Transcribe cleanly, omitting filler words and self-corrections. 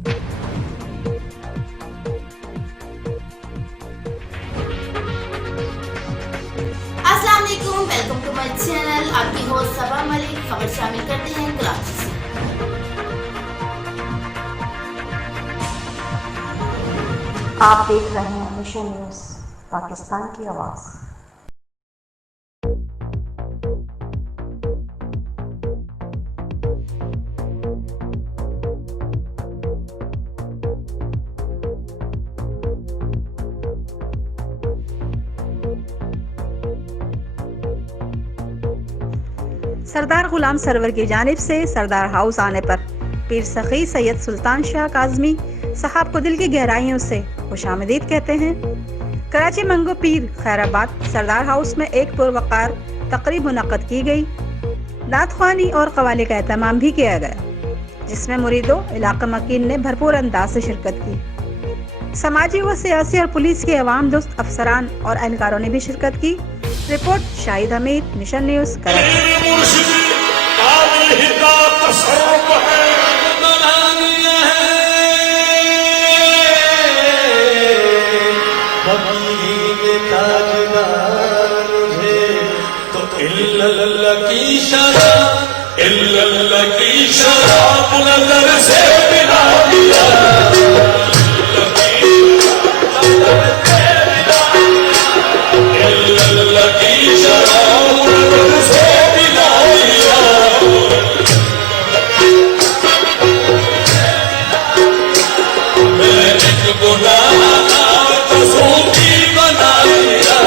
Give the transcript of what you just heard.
अस्सलाम वालेकुम, welcome to my channel. आपकी होस्ट सबा मलिक। खबर शामिल करते हैं कराची से। आप देख रहे हैं मिशन न्यूज़, पाकिस्तान की आवाज़। सरदार गुलाम सरवर की जानिब से सरदार हाउस आने पर पीर सखी सैयद सुल्तान शाह काज़मी साहब को दिल की गहराइयों से खुशामदीद कहते हैं। कराची मंगो पीर खैराबाद सरदार हाउस में एक पुरवकार तकरीब मुनक़्क़द की गई। नात ख़्वानी और क़वाली का एहतमाम भी किया गया, जिसमें मुरीदों इलाक़ा मकीन ने भरपूर अंदाज से शिरकत की। समाजी व सियासी और पुलिस के अवाम दोस्त अफसरान और एहलकारों ने भी शिरकत की। Report Shahid Hamid, mission news Karachi. की शराब नजर से पिला दिया, की शराब नजर से पिला दिया। मैं एक गुनाह को सूफी बना दिया,